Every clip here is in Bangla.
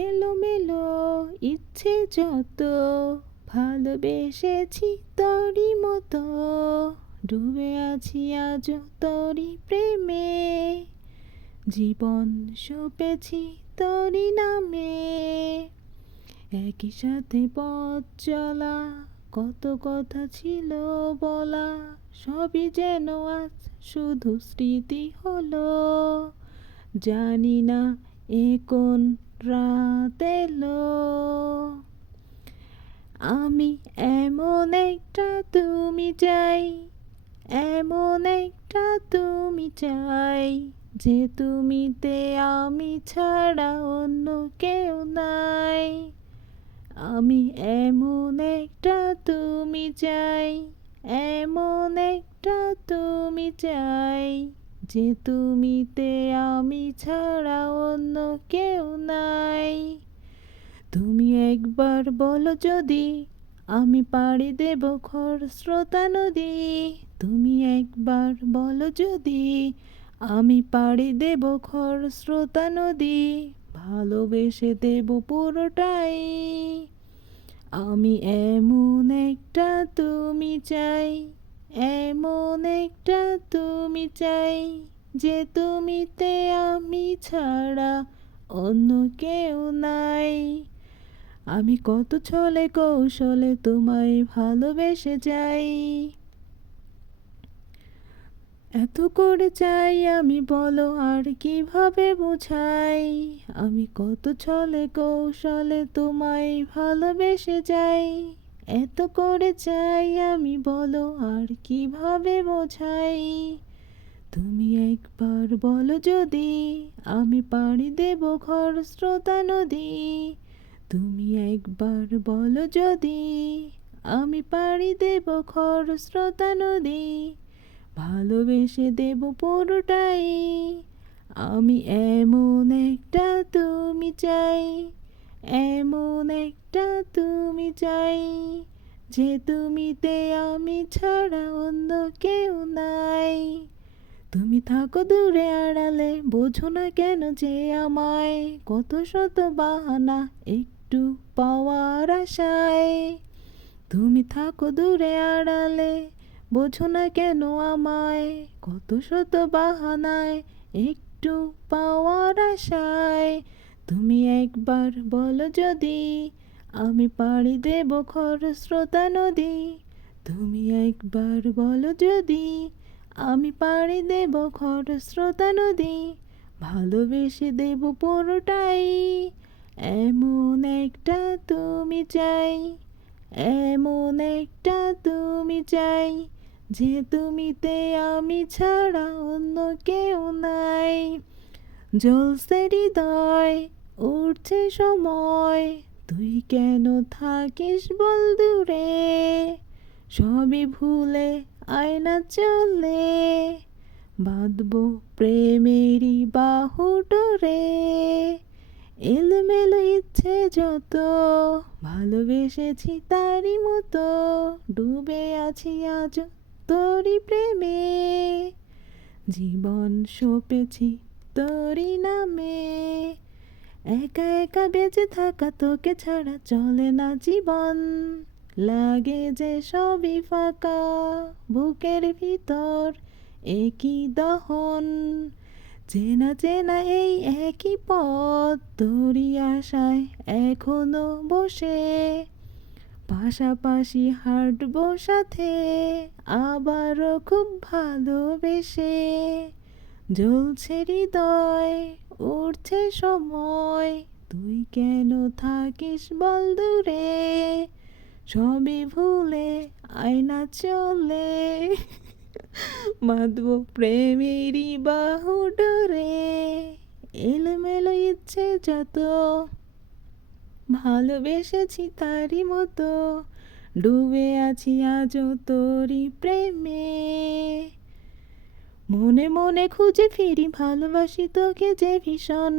এলোমেলো ইচ্ছে যত, ভালোবেসেছি তোরই মতো, ডুবে আছি আজ তোরই প্রেমে, জীবন সঁপেছি তোরই নামে। একই সাথে পথ চলা, কত কথা ছিল বলা, সবই যেন আজ শুধু স্মৃতি হলো। জানি না এ কোন রাত এলো, আমি এমন একটা তুমি চাই, এমন একটা তুমি চাই, যে তুমিতে আমি ছাড়া অন্য কেউ নাই। আমি এমন একটা তুমি চাই, এমন একটা তুমি চাই, যে তুমিতে আমি ছাড়া অন্য কেউ নাই। তুমি একবার বলো যদি, আমি পাড়ি দেব খরস্রোতা নদী। তুমি একবার বলো যদি, আমি পাড়ি দেব খরস্রোতা নদী, ভালোবেসে দেব পুরোটাই। আমি এমন একটা তুমি চাই, এমন একটা তুমি চাই, যে তুমিতে আমি ছাড়া অন্য কেউ নাই। আমি কত ছলে কৌশলে তোমায় ভালোবেসে যাই, এত করে চাই আমি বলো আর কিভাবে বোঝাই। আমি কত ছলে কৌশলে তোমায় ভালোবেসে যাই, এত করে চাই আমি বলো আর কিভাবে বোঝাই। তুমি একবার বলো যদি, আমি পাড়ি দেব খরস্রোতা নদী। তুমি একবার বলো যদি, আমি পাড়ি দেব খরস্রোতা নদী, ভালোবেসে দেব পুরোটাই। আমি এমন একটা তুমি চাই, এমন একটা তুমি চাই, যে তুমিতে আমি ছাড়া অন্য কেউ নাই। তুমি থাকো দূরে আড়ালে, বোঝো না কেন যে আমায়, কত শত বাহানা একটু পাওয়ার আশায়। তুমি থাকো দূরে আড়ালে, বোঝো না কেন আমায়, কত শত বাহানায় একটু পাওয়ার আশায়। তুমি একবার বলো যদি, আমি পাড়ি দেব খরস্রোতা নদী। তুমি একবার বলো যদি, আমি পাড়ি দেব খরস্রোতা নদী, ভালোবেসে দেব পুরোটাই। এমন একটা তুমি চাই, এমন একটা তুমি চাই, যে তুমিতে আমি ছাড়া অন্য কেউ নাই। জ্বলছে হৃদয়, উঠছে সময়, তুই কেন থাকিস বল দূরে, সবই ভুলে আয়না চলে, বাঁধবো প্রেমেরই বাহু ডোরে। এলোমেলো ইচ্ছে যত, ভালোবেসেছি তারই মতো, ডুবে আছি আজ তোরই প্রেমে, জীবন সঁপেছি তোরই নামে। একা একা বেঁচে থাকা তোকে ছাড়া চলে না জীবন, লাগে যে সবই ফাঁকা, বুকের ভিতর একই দহন। চেনা চেনা এই একই পথ, তোরই আশায় এখনো বসে, পাশাপাশি হাঁটবো সাথে, আবারও খুব ভালোবেসে। জ্বলছে হৃদয়, উঠছে সময়, তুই কেন থাকিস বল দূরে, সবই ভুলে আয়না চলে, বাঁধবো প্রেমেরই বাহু ডোরে। এলোমেলো ইচ্ছে যত, ভালোবেসেছি তারই মতো, ডুবে আছি আজও তোরই প্রেমে। মনে মনে খুঁজে ফিরি ভালোবাসি তোকে যে ভীষণ,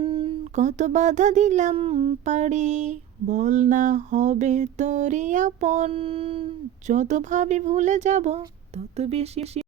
কত বাধা দিলাম পারি, বল না হবে তোরই আপন। যত ভাবি ভুলে যাব, তত বেশি